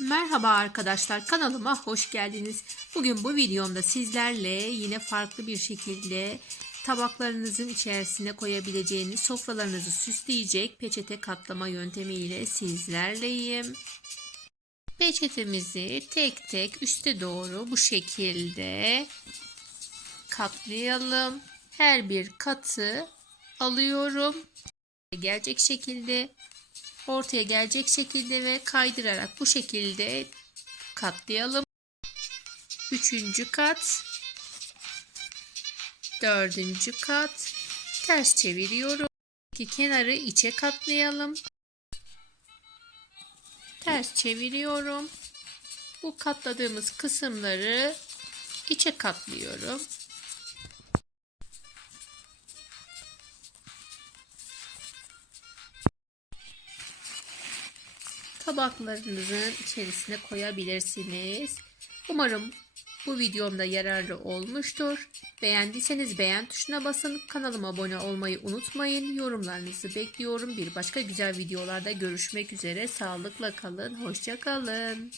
Merhaba arkadaşlar kanalıma hoş geldiniz. Bugün bu videomda sizlerle yine farklı bir şekilde tabaklarınızın içerisine koyabileceğiniz sofralarınızı süsleyecek peçete katlama yöntemiyle sizlerleyim. Peçetemizi tek tek üste doğru bu şekilde katlayalım. Her bir katı alıyorum. Gelecek şekilde ortaya gelecek şekilde ve kaydırarak bu şekilde katlayalım. Üçüncü kat. Dördüncü kat. Ters çeviriyorum. İki kenarı içe katlayalım. Ters çeviriyorum. Bu katladığımız kısımları içe katlıyorum. Tabaklarınızın içerisine koyabilirsiniz. Umarım bu videomda yararlı olmuştur. Beğendiyseniz beğen tuşuna basın. Kanalıma abone olmayı unutmayın. Yorumlarınızı bekliyorum. Bir başka güzel videolarda görüşmek üzere. Sağlıkla kalın. Hoşça kalın.